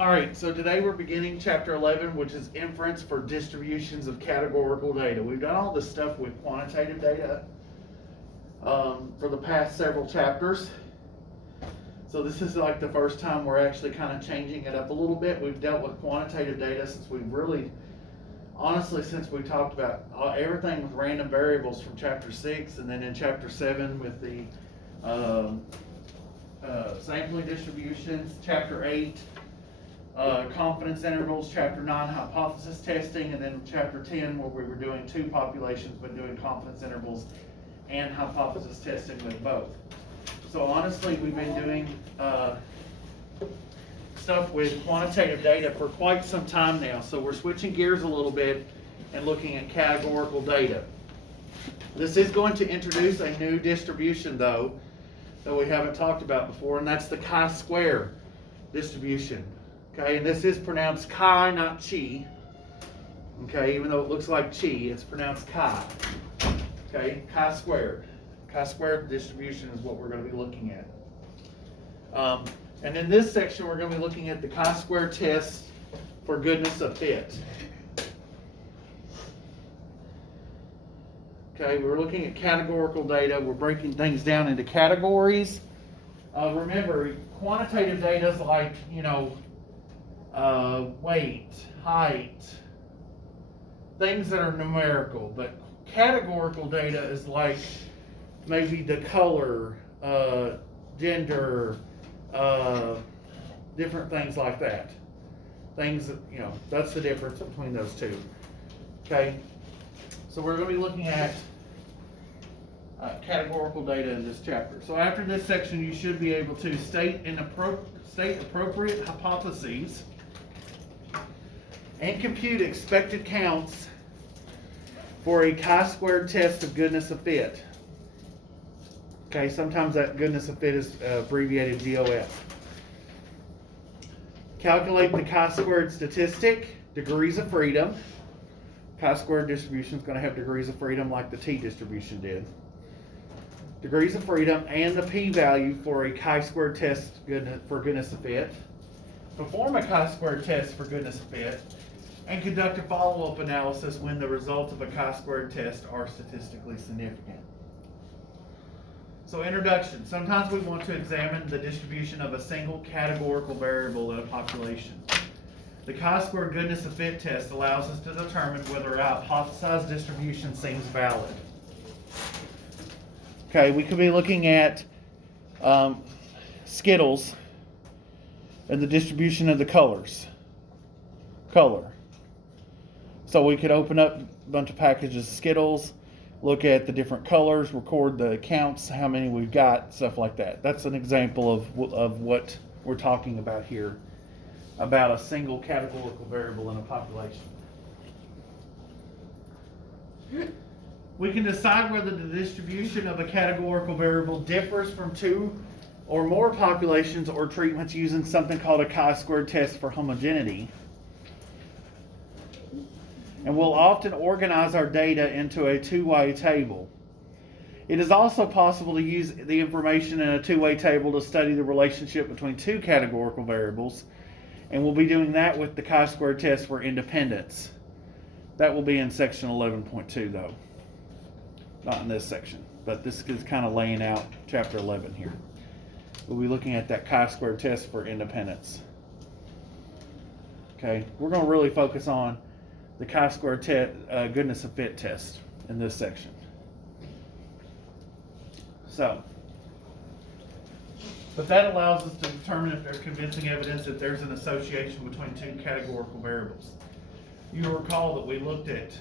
All right, so today we're beginning chapter 11, which is inference for distributions of categorical data. We've done all this stuff with quantitative data for the past several chapters. So this is like the first time we're actually kind of changing it up a little bit. We've dealt with quantitative data since we've really, honestly, since we talked about everything with random variables from chapter 6, and then in chapter 7 with the sampling distributions, chapter 8, confidence intervals, chapter 9, hypothesis testing, and then chapter 10 where we were doing two populations but doing confidence intervals and hypothesis testing with both. So honestly, we've been doing stuff with quantitative data for quite some time now. So we're switching gears a little bit and looking at categorical data. This is going to introduce a new distribution though that we haven't talked about before, and that's the chi-square distribution. Okay, and this is pronounced chi, not chi. Okay, even though it looks like chi, it's pronounced chi. Okay, chi-squared. Chi-squared distribution is what we're going to be looking at. And in this section, we're going to be looking at the chi-square test for goodness of fit. Okay, we're looking at categorical data. We're breaking things down into categories. Remember, quantitative data is like, weight, height, things that are numerical. But categorical data is like maybe the color, gender, different things like that. Things that, that's the difference between those two. Okay, so we're going to be looking at categorical data in this chapter. So after this section, you should be able to state appropriate hypotheses and compute expected counts for a chi-squared test of goodness of fit. Okay, sometimes that goodness of fit is abbreviated GOF. Calculate the chi-squared statistic, degrees of freedom. Chi-squared distribution is going to have degrees of freedom like the t-distribution did. Degrees of freedom and the p-value for a chi-squared test for goodness of fit. Perform a chi-squared test for goodness of fit, and conduct a follow-up analysis when the results of a chi-squared test are statistically significant. So introduction. Sometimes we want to examine the distribution of a single categorical variable in a population. The chi-squared goodness of fit test allows us to determine whether a hypothesized distribution seems valid. Okay, we could be looking at Skittles and the distribution of the color. So we could open up a bunch of packages of Skittles, look at the different colors, record the counts, how many we've got, stuff like that. That's an example of what we're talking about here, about a single categorical variable in a population. We can decide whether the distribution of a categorical variable differs from two or more populations or treatments using something called a chi-squared test for homogeneity. And we'll often organize our data into a two-way table. It is also possible to use the information in a two-way table to study the relationship between two categorical variables, and we'll be doing that with the chi-squared test for independence. That will be in section 11.2 though. Not in this section, but this is kind of laying out chapter 11 here. We'll be looking at that chi-squared test for independence. Okay, we're going to really focus on the chi-squared goodness of fit test in this section. So, but that allows us to determine if there's convincing evidence that there's an association between two categorical variables. You'll recall that we looked at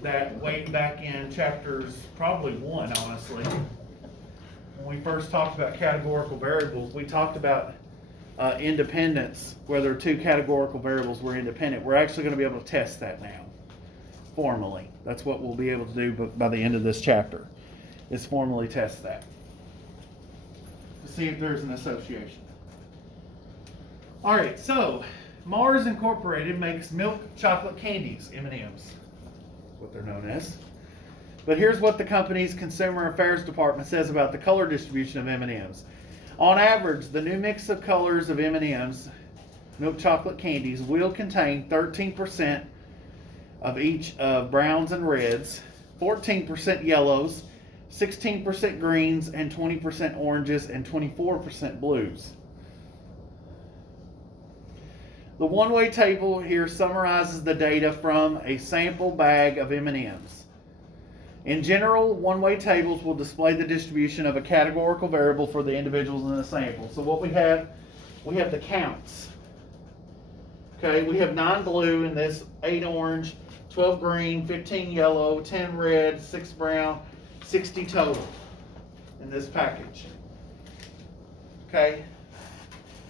that way back in chapters probably 1, honestly. When we first talked about categorical variables, we talked about independence, whether two categorical variables were independent. We're actually going to be able to test that now, formally. That's what we'll be able to do by the end of this chapter, is formally test that, to see if there's an association. All right, so Mars Incorporated makes milk chocolate candies, M&Ms, what they're known as. But here's what the company's Consumer Affairs Department says about the color distribution of M&Ms. On average, the new mix of colors of M&M's, milk chocolate candies, will contain 13% of each of browns and reds, 14% yellows, 16% greens, and 20% oranges, and 24% blues. The one-way table here summarizes the data from a sample bag of M&M's. In general, one-way tables will display the distribution of a categorical variable for the individuals in the sample. So what we have the counts. Okay, we have 9 blue in this, 8 orange, 12 green, 15 yellow, 10 red, 6 brown, 60 total in this package. Okay,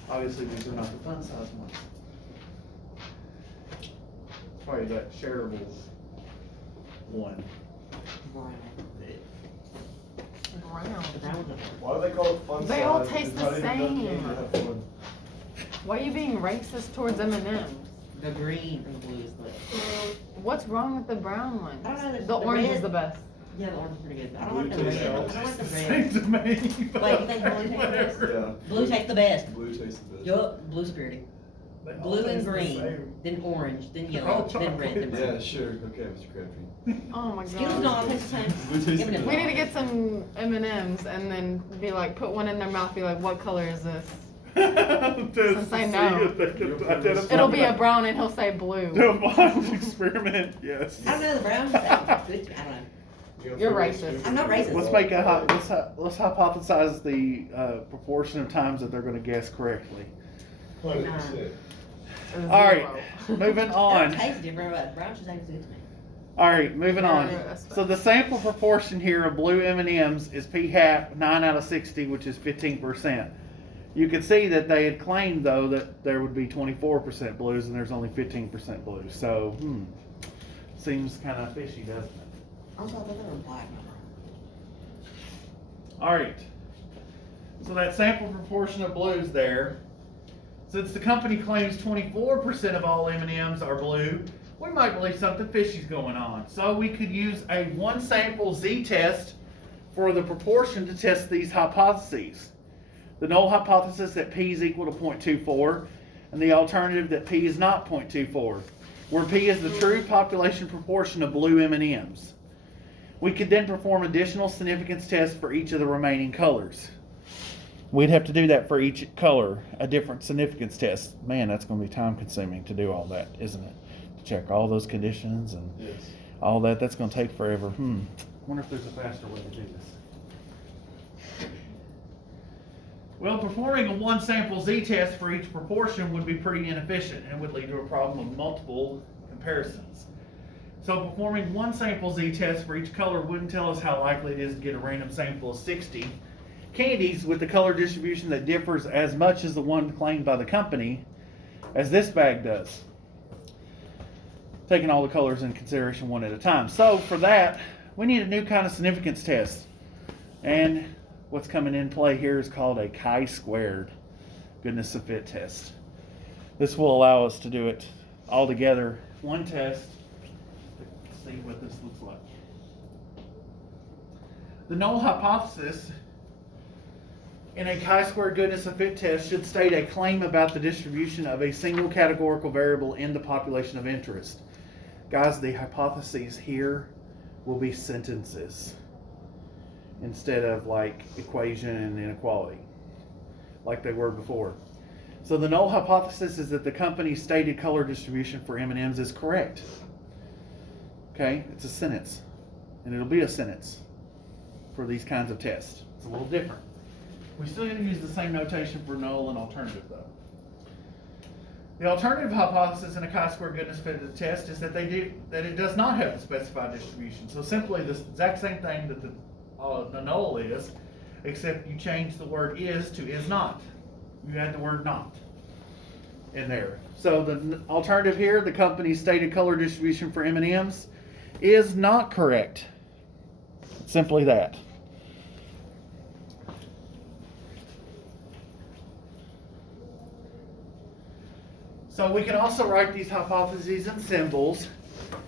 obviously these are not the fun size ones. Probably that shareable one. Brown. Why do they call it fun size? They all It's taste not the even enough same. candy to have fun. Why are you being racist towards M&M's? The green and the blue is the best. What's wrong with the brown one? I don't know, The orange is red- the best. Yeah, the orange is pretty good. I don't Blue like the tastes red. I all don't like the Same red. to me. Wait, you think blue tastes the best? Yeah, Blue tastes the best. blue tastes the best. Yup, blue's pretty. They all Blue and taste the green, same. then orange, then They're yellow, all then red, then chocolate. Yeah, brown. sure. Okay, Mr. Crabtree. Oh my Skittles god. don't all taste the same. Blue tastes M&M's. We need to get some M&Ms and then be like, put one in their mouth, be like, what color is this? Just I to see know. if they can identify It'll be a that. brown and he'll say blue. Do a blind experiment, yes. I don't know, the brown sounds good to me. I don't know. You're racist. I'm not racist. Let's make let's hypothesize the proportion of times that they're going to guess correctly. 100%. All right, Zero. moving They on. don't taste different, but brown just tastes good to me. All right, moving on. Yeah, that's So the sample proportion here of blue M&Ms is p-hat 9 out of 60, which is 15%. You can see that they had claimed though that there would be 24% blues and there's only 15% blues. So, seems kind of fishy, doesn't it? Also, I thought they were black. All right. So that sample proportion of blues there. Since the company claims 24% of all M&Ms are blue, we might believe something fishy's going on. So we could use a one sample z-test for the proportion to test these hypotheses. The null hypothesis that p is equal to 0.24 and the alternative that p is not 0.24, where p is the true population proportion of blue M&Ms. We could then perform additional significance tests for each of the remaining colors. We'd have to do that for each color, a different significance test. Man, that's going to be time consuming to do all that, isn't it? To check all those conditions and Yes. all that. That's going to take forever. Wonder if there's a faster way to do this. Well, performing a one sample z-test for each proportion would be pretty inefficient and would lead to a problem of multiple comparisons. So performing one sample z-test for each color wouldn't tell us how likely it is to get a random sample of 60 candies with the color distribution that differs as much as the one claimed by the company as this bag does, taking all the colors in consideration one at a time. So for that, we need a new kind of significance test. And what's coming in play here is called a chi-squared goodness of fit test. This will allow us to do it all together, one test. Let's see what this looks like. The null hypothesis in a chi-squared goodness of fit test should state a claim about the distribution of a single categorical variable in the population of interest. Guys, the hypotheses here will be sentences instead of like equation and inequality like they were before. So the null hypothesis is that the company's stated color distribution for M&Ms is correct. Okay, it's a sentence, and it'll be a sentence for these kinds of tests. It's a little different. We still going to use the same notation for null and alternative though. The alternative hypothesis in a chi-square goodness fit test is that it does not have the specified distribution. So simply the exact same thing that the null is, except you change the word is to is not. You add the word not in there. So the alternative here, the company's stated color distribution for M&Ms, is not correct. Simply that. So we can also write these hypotheses in symbols.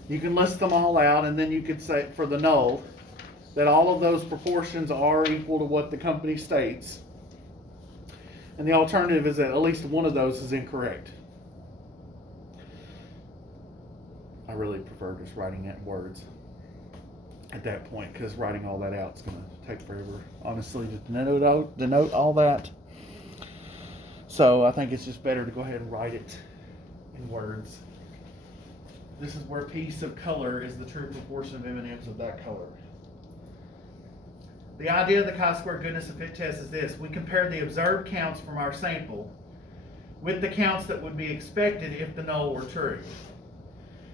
You can list them all out, and then you could say for the null that all of those proportions are equal to what the company states. And the alternative is that at least one of those is incorrect. I really prefer just writing it in words at that point, because writing all that out is going to take forever, honestly, to denote all that. So I think it's just better to go ahead and write it in words. This is where piece of color is the true proportion of M&Ms of that color. The idea of the chi-square goodness of fit test is this. We compare the observed counts from our sample with the counts that would be expected if the null were true.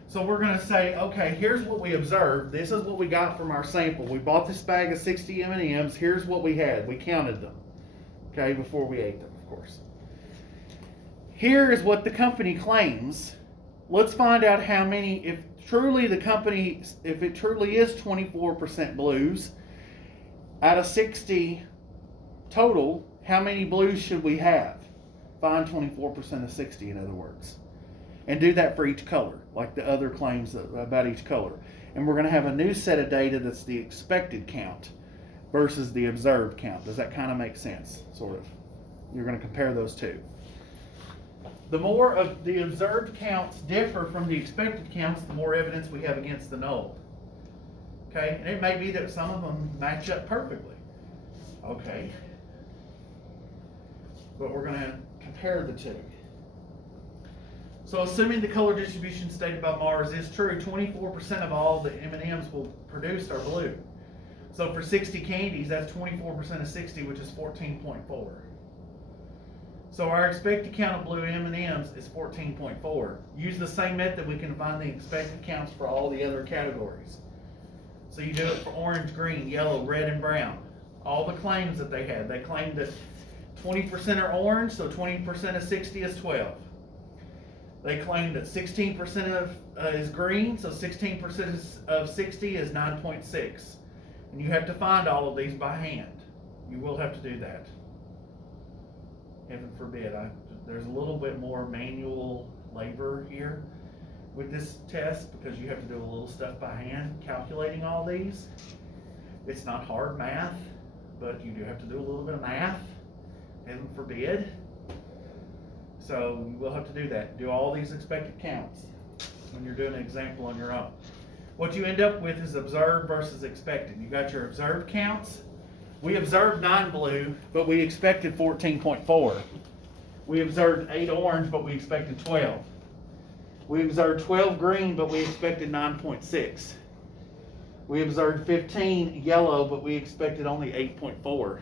So we're going to say, okay, here's what we observed. This is what we got from our sample. We bought this bag of 60 M&Ms. Here's what we had. We counted them, okay, before we ate them, of course. Here is what the company claims. Let's find out how many, if it truly is 24% blues, out of 60 total, how many blues should we have? Find 24% of 60, in other words. And do that for each color, like the other claims about each color. And we're going to have a new set of data that's the expected count versus the observed count. Does that kind of make sense? Sort of. You're going to compare those two. The more of the observed counts differ from the expected counts, the more evidence we have against the null. Okay, and it may be that some of them match up perfectly. Okay, but we're going to compare the two. So assuming the color distribution stated by Mars is true, 24% of all the M&Ms will produce are blue. So for 60 candies, that's 24% of 60, which is 14.4. So our expected count of blue M&Ms is 14.4. Use the same method, we can find the expected counts for all the other categories. So you do it for orange, green, yellow, red, and brown. All the claims that they had. They claimed that 20% are orange, so 20% of 60 is 12. They claimed that 16% is green, so 16% of 60 is 9.6. And you have to find all of these by hand. You will have to do that. Heaven forbid. There's a little bit more manual labor here with this test because you have to do a little stuff by hand, calculating all these. It's not hard math, but you do have to do a little bit of math. Heaven forbid. So you will have to do that. Do all these expected counts when you're doing an example on your own. What you end up with is observed versus expected. You got your observed counts. We observed 9 blue, but we expected 14.4. We observed 8 orange, but we expected 12. We observed 12 green, but we expected 9.6. We observed 15 yellow, but we expected only 8.4.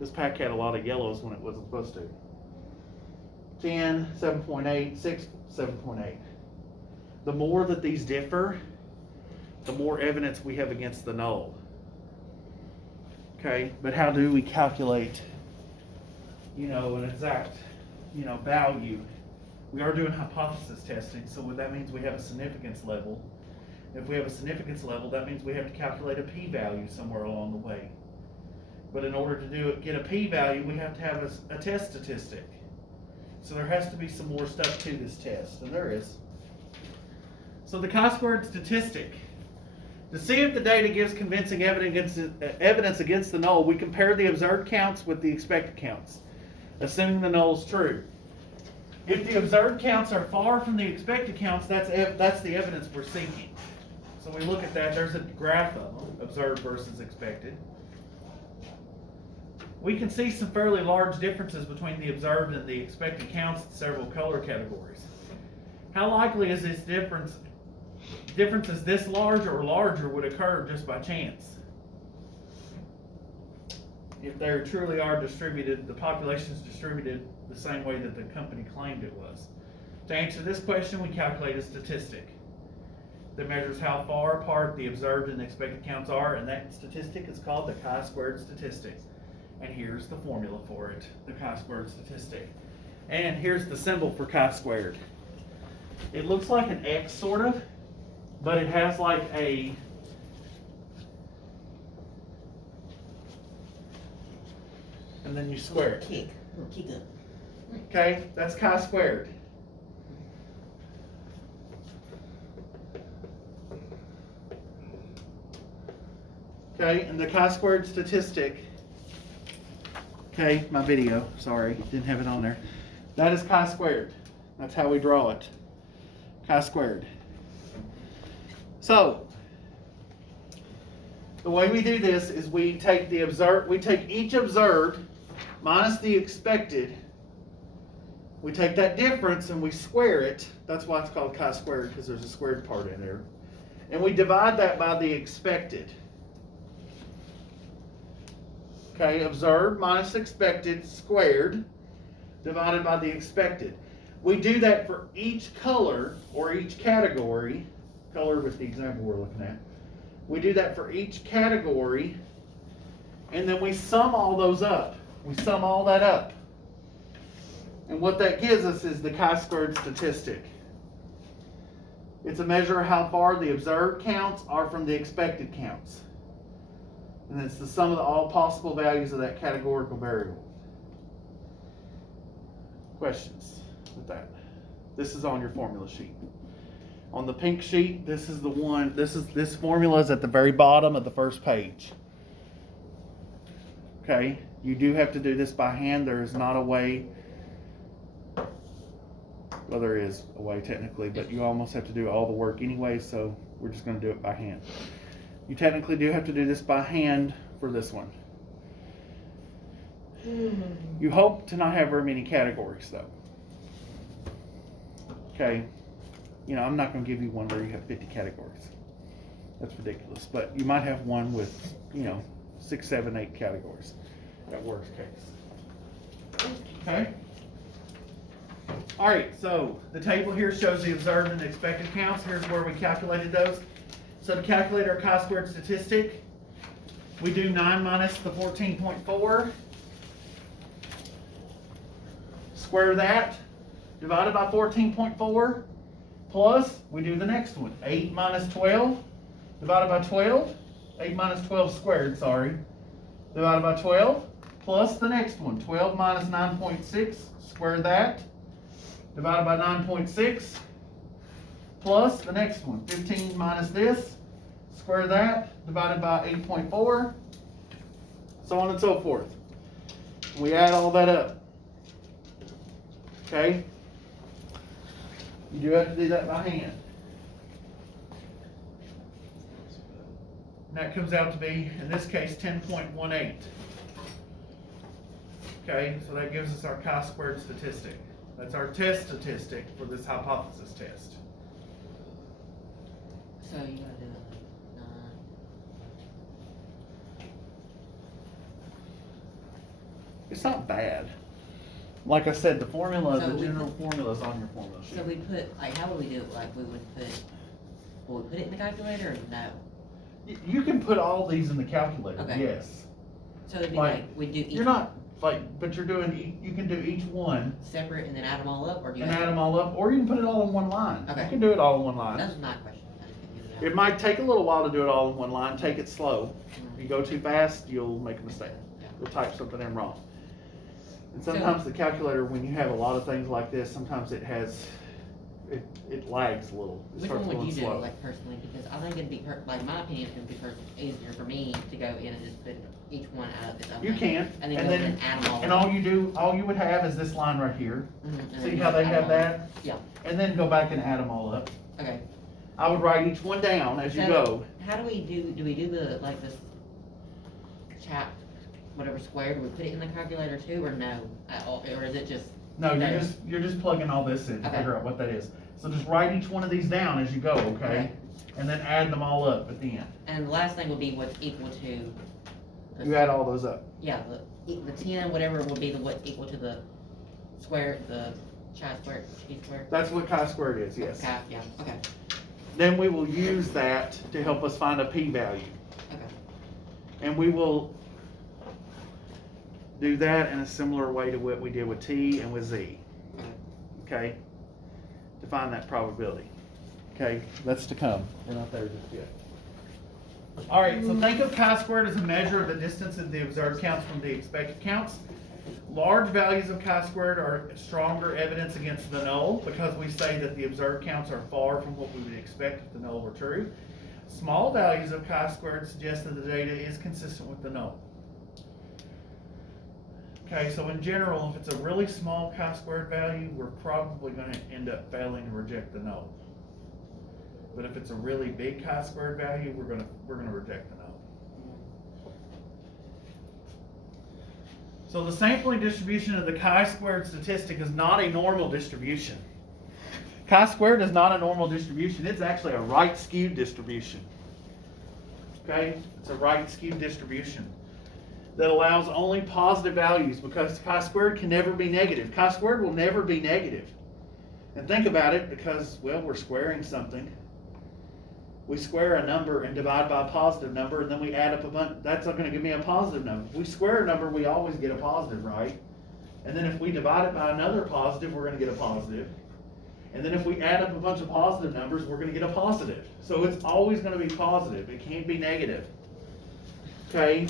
This pack had a lot of yellows when it wasn't supposed to. 10, 7.8, 6, 7.8. The more that these differ, the more evidence we have against the null. Okay, but how do we calculate, an exact, value? We are doing hypothesis testing, so that means we have a significance level. If we have a significance level, that means we have to calculate a p-value somewhere along the way. But in order to get a p-value, we have to have a test statistic. So there has to be some more stuff to this test, and there is. So the chi-squared statistic. To see if the data gives convincing evidence against the null, we compare the observed counts with the expected counts, assuming the null is true. If the observed counts are far from the expected counts, that's the evidence we're seeking. So we look at that. There's a graph of them, observed versus expected. We can see some fairly large differences between the observed and the expected counts in several color categories. How likely is this differences this large or larger would occur just by chance? If they truly are distributed, the population is distributed the same way that the company claimed it was. To answer this question, we calculate a statistic that measures how far apart the observed and expected counts are, and that statistic is called the chi-squared statistic. And here's the formula for it, the chi-squared statistic. And here's the symbol for chi-squared. It looks like an X sort of, but it has like a and then you square it. Kick up. Okay, that's chi-squared. Okay, and the chi-squared statistic Okay, my video, sorry, didn't have it on there. That is chi-squared. That's how we draw it. Chi-squared. So, the way we do this is we take each observed minus the expected. We take that difference and we square it. That's why it's called chi-squared, because there's a squared part in there. And we divide that by the expected. Okay, observed minus expected squared divided by the expected. We do that for each color or each category. Color was the example we're looking at. We do that for each category, and then we sum all those up. We sum all that up. And what that gives us is the chi-squared statistic. It's a measure of how far the observed counts are from the expected counts. And it's the sum of all possible values of that categorical variable. Questions with that? This is on your formula sheet. On the pink sheet, this formula is at the very bottom of the first page. Okay, you do have to do this by hand. There is not a way, well, there is a way technically, but you almost have to do all the work anyway, so we're just going to do it by hand. You technically do have to do this by hand for this one. You hope to not have very many categories though. Okay, you know, I'm not going to give you one where you have 50 categories. That's ridiculous. But you might have one with, 6, 7, 8 categories. That worst case. Okay? All right, so the table here shows the observed and expected counts. Here's where we calculated those. So to calculate our chi-squared statistic, we do 9 minus the 14.4. Square that, divided by 14.4, plus we do the next one. 8 minus 12, divided by 12. 8 minus 12 squared, sorry. Divided by 12, plus the next one. 12 minus 9.6, square that. Divided by 9.6, plus the next one. 15 minus this, square that, divided by 8.4, so on and so forth. We add all that up. Okay? You do have to do that by hand. And that comes out to be, in this case, 10.18. Okay, so that gives us our chi-squared statistic. That's our test statistic for this hypothesis test. So you gotta do it like 9. It's not bad. Like I said, the formula, So the we general formula is on your formula sheet. So we put, like, how would we do it? Like, will we put it in the calculator or no? You can put all these in the calculator, Okay. yes. So it'd be Like, like, we do each You're not, but you're doing, you can do each one separate and then add them all up, or do you? and add them all up, or you can put it all in one line. Okay. You can do it all in one line. That's my question. I just didn't get It might take a little while to do it all in one line. Take it slow. Mhm. If you go too fast, you'll make a mistake. Yeah. You'll type something in wrong. And So- sometimes the calculator, when you have a lot of things like this, sometimes it lags a little. It Which starts one would going you do, slow. like, personally? Because I think it'd be, like, my opinion, it's gonna be easier for me to go in and just put each one out of its own. You can, And then go in and add them all. and all you would have is this line right here. Mhm, and See then how they add have them all up. that? Yeah, And then go back and add them all up. okay. I would write each one down as you So, go. How do we do the, like, this chat, whatever squared, do we put it in the calculator too, or no, at all, or is it just? No, there? you're just plugging all this in to Okay. figure out what that is. So just write each one of these down as you go, okay? Okay. And then add them all up at the end. And the last thing would be what's equal to. the- You add all those up. Yeah, the 10, whatever would be what's equal to the square, the chi-squared, chi-squared. That's what chi-squared is, yes. Okay, yeah, okay, Then we will use that to help us find a p-value. okay. And we will do that in a similar way to what we did with t and with z. Okay. Okay? To find that probability. Okay, that's to come. We're not there just yet. All right, so think of chi-squared as a measure of the distance of the observed counts from the expected counts. Large values of chi-squared are stronger evidence against the null because we say that the observed counts are far from what we would expect if the null were true. Small values of chi-squared suggest that the data is consistent with the null. Okay, so in general, if it's a really small chi-squared value, we're probably gonna end up failing to reject the null. But if it's a really big chi-squared value, we're gonna reject the null. So the sampling distribution of the chi-squared statistic is not a normal distribution. Chi-squared is not a normal distribution, it's actually a right-skewed distribution. Okay, it's a right-skewed distribution that allows only positive values because chi-squared can never be negative. Chi-squared will never be negative. And think about it, because, well, we're squaring something. We square a number and divide by a positive number, and then we add up a bunch. That's not going to give me a positive number. If we square a number, we always get a positive, right? And then if we divide it by another positive, we're going to get a positive. And then if we add up a bunch of positive numbers, we're going to get a positive. So it's always going to be positive. It can't be negative. Okay?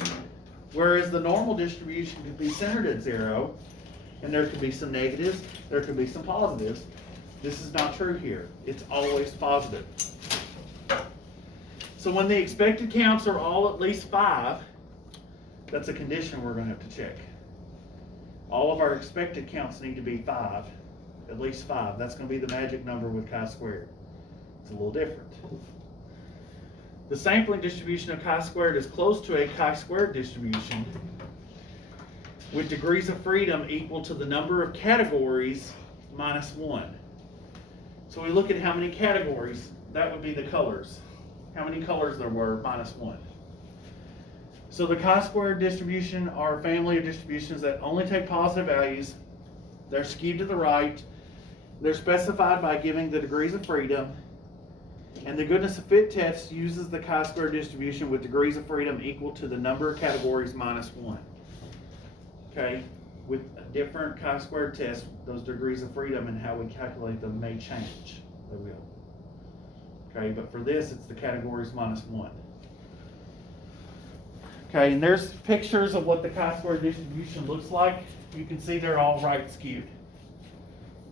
Whereas the normal distribution could be centered at 0, and there could be some negatives, there could be some positives. This is not true here. It's always positive. So when the expected counts are all at least 5, that's a condition we're going to have to check. All of our expected counts need to be 5, at least 5. That's going to be the magic number with chi-squared. It's a little different. The sampling distribution of chi-squared is close to a chi-squared distribution with degrees of freedom equal to the number of categories minus 1. So we look at how many categories, that would be the colors. How many colors there were minus 1. So the chi-squared distribution are a family of distributions that only take positive values. They're skewed to the right. They're specified by giving the degrees of freedom. And the goodness of fit test uses the chi-squared distribution with degrees of freedom equal to the number of categories minus 1. Okay, with a different chi-squared test, those degrees of freedom and how we calculate them may change. They will. Okay, but for this, it's the categories minus 1. Okay, and there's pictures of what the chi-squared distribution looks like. You can see they're all right skewed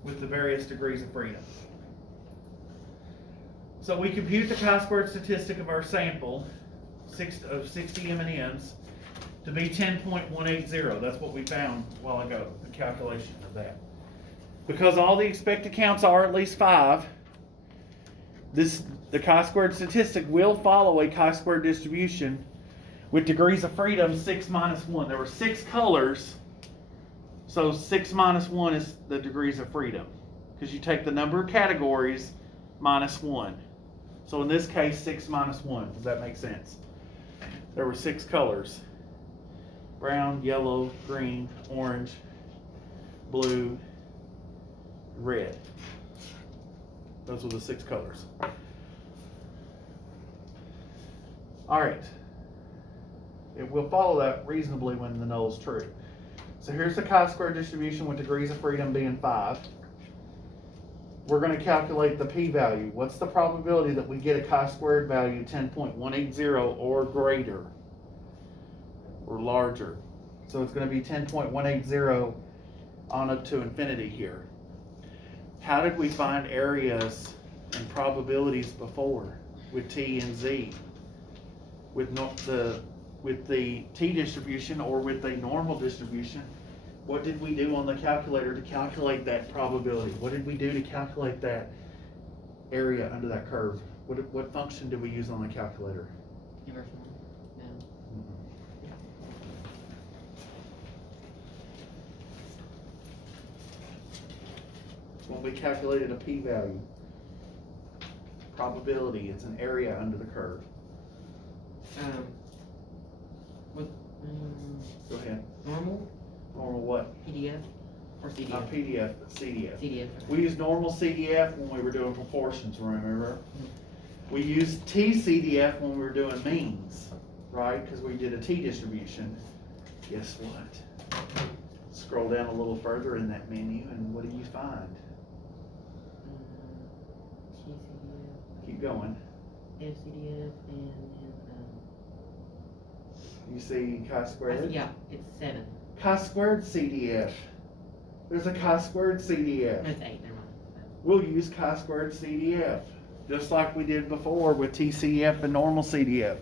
with the various degrees of freedom. So we compute the chi-squared statistic of our sample of 60 M&Ms to be 10.180. That's what we found a while ago, the calculation of that. Because all the expected counts are at least 5, the chi-squared statistic will follow a chi-squared distribution with degrees of freedom 6 minus 1. There were 6 colors, so 6 minus 1 is the degrees of freedom. Because you take the number of categories minus 1. So in this case, 6 minus 1. Does that make sense? There were 6 colors. Brown, yellow, green, orange, blue, red. Those were the 6 colors. All right. It will follow that reasonably when the null is true. So here's the chi-squared distribution with degrees of freedom being 5. We're going to calculate the p-value. What's the probability that we get a chi-squared value 10.180 or greater or larger? So it's going to be 10.180 on up to infinity here. How did we find areas and probabilities before with t and z? With the t distribution or with a normal distribution, what did we do on the calculator to calculate that probability? What did we do to calculate that area under that curve? What function did we use on the calculator? Inverse one? No. When we calculated a p-value, probability, it's an area under the curve. With Go ahead. normal Normal what? PDF or CDF? Not PDF, but CDF. CDF. We used normal CDF when we were doing proportions, remember? We used TCDF when we were doing means, right? Because we did a t distribution. Guess what? Scroll down a little further in that menu, and what do you find? TCDF, Keep going. FCDF, and You see chi-squared? yeah, it's 7. Chi-squared CDF. There's a chi-squared CDF. No, it's 8. Never mind. We'll use chi-squared CDF, just like we did before with TCDF and normal CDF.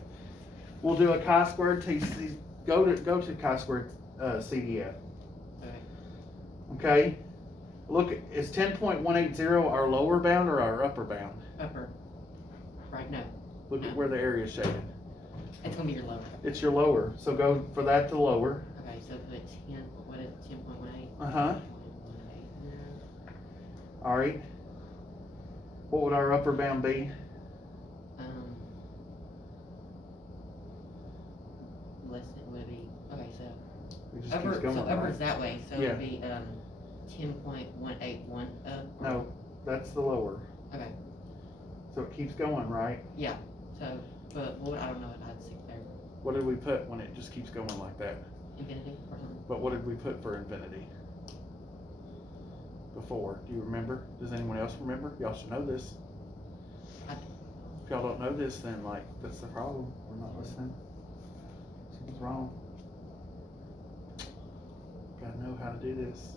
We'll do a chi-squared TC. Go to chi-squared CDF. Okay? Look, is 10.180 our lower bound or our upper bound? Upper. Right, no. Look at where the area is shaded. It's gonna be your lower. It's your lower, so go for that to lower. Okay, so put 10, what is it, 10.18? Uh-huh. Alright. What would our upper bound be? Less than, would it be, okay, so. It just Upper, keeps going, so upper's right? that way, so Yeah. it'd be, 10.181 up. No, that's the lower. Okay, So it keeps going, right? yeah, so, but what, I don't know what I'd stick there, What did we put when it just keeps going like that? infinity or something? But what did we put for infinity? Before, do you remember? Does anyone else remember? Y'all should know this. I- If y'all don't know this, then like, that's the problem. We're not listening. Something's wrong. Gotta know how to do this.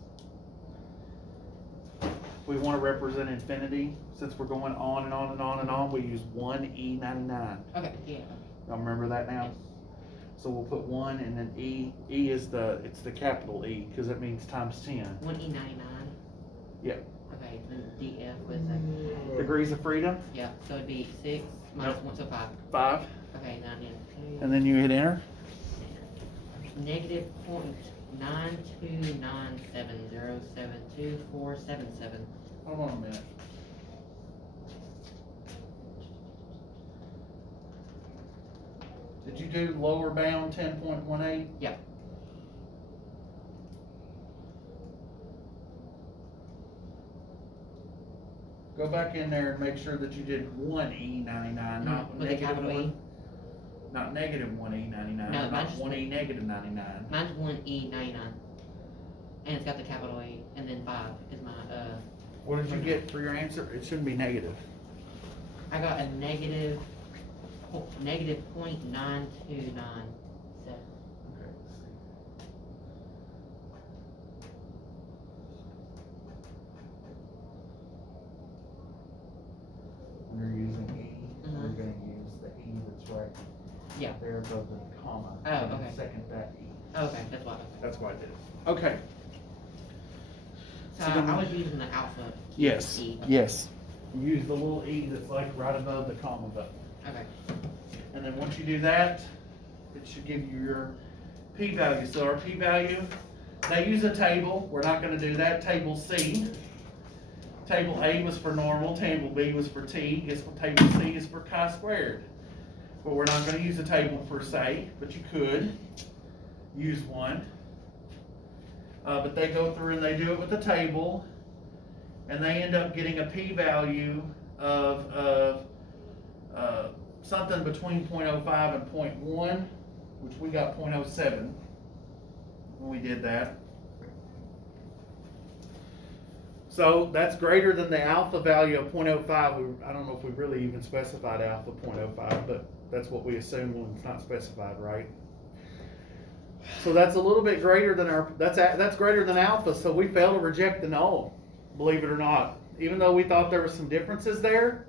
We want to represent infinity. Since we're going on and on and on and on, we use 1E99. Okay, yeah. Y'all remember that now? So we'll put 1 and then E. E is it's the capital E, because it means times 10. 1E99? Yeah. Okay, then DF was that, Degrees of freedom, yeah, so it'd be 6 minus 1, so 5. 5. Okay, now then. And then you hit enter. Negative 0.92970724777. Hold on a minute. Did you do lower bound 10.18? Yeah. Go back in there and make sure that you did 1E99, not With a negative capital E? 1. Not negative 1E99, No, not mine's just 1E negative 99. Mine's 1E99. And it's got the capital E, and then 5 is my, What did you get for your answer? It shouldn't be negative. I got a negative .9297. Okay, When you're using E, we're Mhm. gonna use the E that's right Yeah. there above the comma. Oh, and okay. Second that E. Okay, that's why. That's why I did it. Okay. So So then- I was using the alpha. Yes, E. yes. Use the little E that's like right above the comma button. Okay. And then once you do that, it should give you your p-value. So our p-value, they use a table. We're not gonna do that. Table C. Table A was for normal, table B was for t. Guess what table C is for chi-squared? But we're not gonna use a table per se, but you could use one. But they go through and they do it with a table, and they end up getting a p-value of something between 0.05 and 0.1, which we got 0.07 when we did that. So that's greater than the alpha value of 0.05. I don't know if we really even specified alpha 0.05, but that's what we assume when it's not specified, right? So that's a little bit greater than that's greater than alpha, so we fail to reject the null, believe it or not. Even though we thought there were some differences there,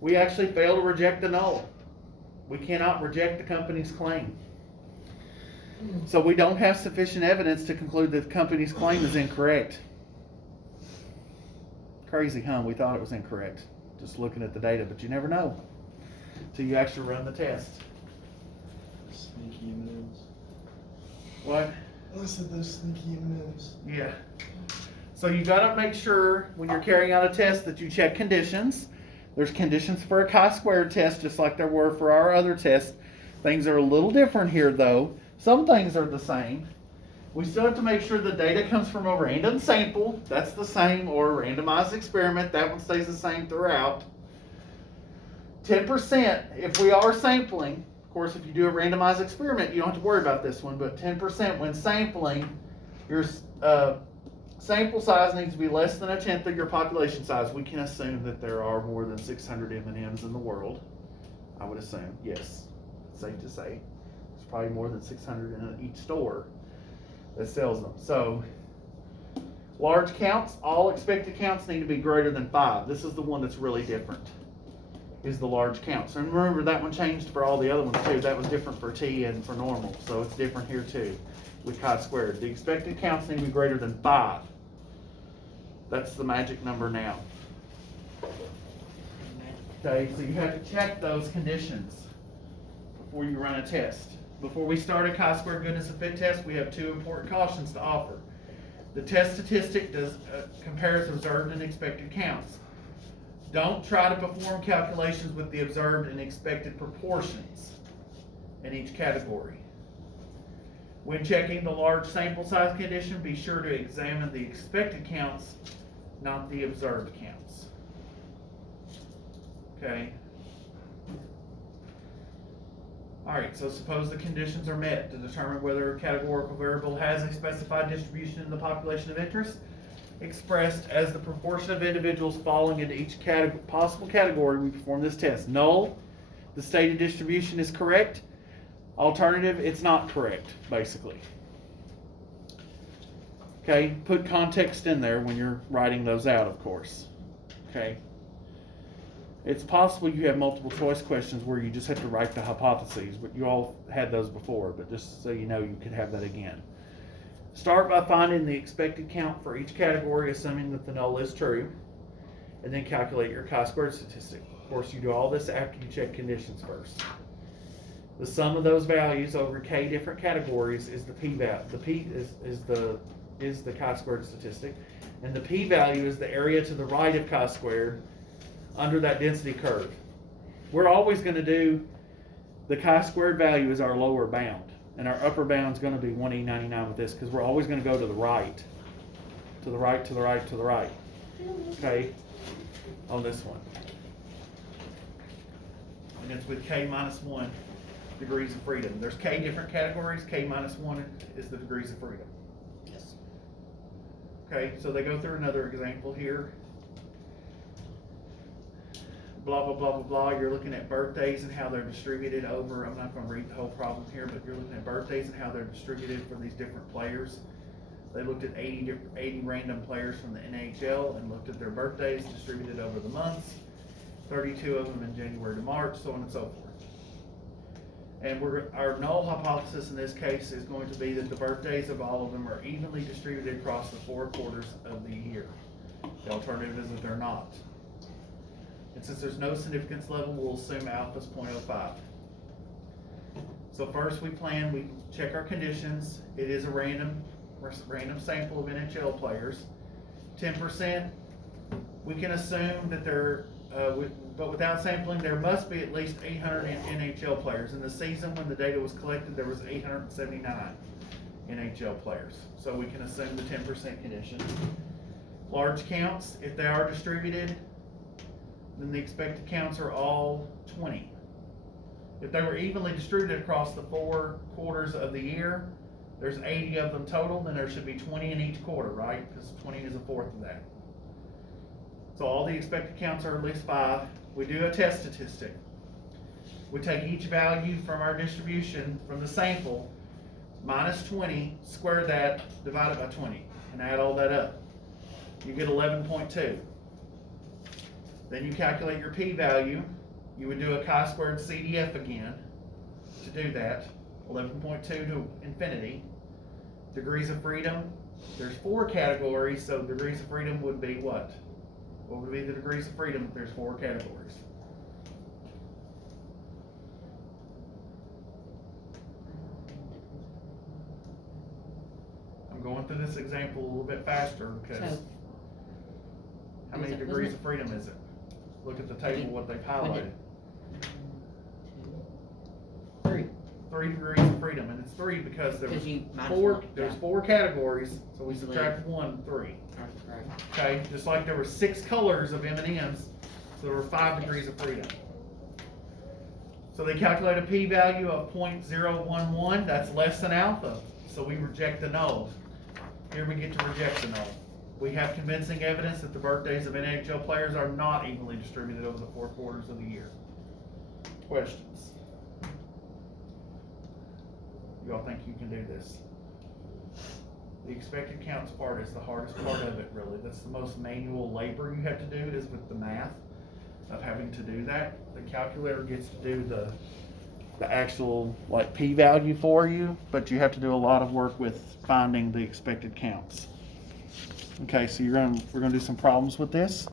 we actually fail to reject the null. We cannot reject the company's claim. So we don't have sufficient evidence to conclude that the company's claim is incorrect. Crazy, huh? We thought it was incorrect, just looking at the data, but you never know till you actually run the test. Sneaky M&Ms. What? I said those sneaky M&Ms. Yeah. So you gotta make sure when you're carrying out a test that you check conditions. There's conditions for a chi-squared test just like there were for our other tests. Things are a little different here though. Some things are the same. We still have to make sure the data comes from a random sample. That's the same, or a randomized experiment. That one stays the same throughout. 10%, if we are sampling, of course, if you do a randomized experiment, you don't have to worry about this one, but 10% when sampling, your sample size needs to be less than 1/10 of your population size. We can assume that there are more than 600 M&Ms in the world. I would assume, yes. Safe to say. There's probably more than 600 in each store that sells them. So, large counts, all expected counts need to be greater than 5. This is the one that's really different, is the large counts. And remember, that one changed for all the other ones too. That was different for T and for normal, so it's different here too. with chi-squared. The expected counts need to be greater than 5. That's the magic number now. Okay, so you have to check those conditions before you run a test. Before we start a chi-square goodness of fit test, we have 2 important cautions to offer. The test statistic compares observed and expected counts. Don't try to perform calculations with the observed and expected proportions in each category. When checking the large sample size condition, be sure to examine the expected counts, not the observed counts. Okay. Alright, so suppose the conditions are met to determine whether a categorical variable has a specified distribution in the population of interest, expressed as the proportion of individuals falling into each possible category. We perform this test. Null, the stated distribution is correct. Alternative, it's not correct, basically. Okay, put context in there when you're writing those out, of course. Okay. It's possible you have multiple choice questions where you just have to write the hypotheses, but you all had those before, but just so you know, you could have that again. Start by finding the expected count for each category, assuming that the null is true, and then calculate your chi-squared statistic. Of course, you do all this after you check conditions first. The sum of those values over k different categories is the p-value. The p is the chi-squared statistic, and the p-value is the area to the right of chi-squared under that density curve. We're always going to do the chi-squared value as our lower bound, and our upper bound is going to be 1e99 with this, because we're always going to go to the right, to the right, to the right, to the right. Okay, on this one. And it's with k minus 1 degrees of freedom. There's k different categories. K minus 1 is the degrees of freedom. Yes. Okay, so they go through another example here. Blah, blah, blah, blah, blah. You're looking at birthdays and how they're distributed over. I'm not going to read the whole problem here, but you're looking at birthdays and how they're distributed for these different players. They looked at 80 random players from the NHL and looked at their birthdays distributed over the months, 32 of them in January to March, so on and so forth. And our null hypothesis in this case is going to be that the birthdays of all of them are evenly distributed across the 4 quarters of the year. The alternative is that they're not. And since there's no significance level, we'll assume alpha is 0.05. So first we check our conditions. It is a random sample of NHL players. 10%, we can assume that but without sampling, there must be at least 800 NHL players. In the season when the data was collected, there was 879 NHL players. So we can assume the 10% condition. Large counts, if they are distributed, then the expected counts are all 20. If they were evenly distributed across the 4 quarters of the year, there's 80 of them total, then there should be 20 in each quarter, right? Because 20 is a fourth of that. So all the expected counts are at least 5. We do a test statistic. We take each value from our distribution from the sample, minus 20, square that, divide it by 20, and add all that up. You get 11.2. Then you calculate your p-value. You would do a chi-squared CDF again to do that. 11.2 to infinity. Degrees of freedom. There's 4 categories, so degrees of freedom would be what? What would be the degrees of freedom if there's 4 categories? I'm going through this example a little bit faster because how many degrees of freedom is it? Look at the table, what they've highlighted. 3. 3 degrees of freedom, and it's 3 because there was there's 4 categories, so we subtract 1, 3. Okay, just like there were 6 colors of M&Ms, so there were 5 degrees of freedom. So they calculate a p-value of 0.011, that's less than alpha, so we reject the null. Here we get to reject the null. We have convincing evidence that the birthdays of NHL players are not evenly distributed over the 4 quarters of the year. Questions? You all think you can do this? The expected counts part is the hardest part of it, really. That's the most manual labor you have to do, is with the math of having to do that. The calculator gets to do the the actual like p-value for you, but you have to do a lot of work with finding the expected counts. Okay, so we're gonna do some problems with this.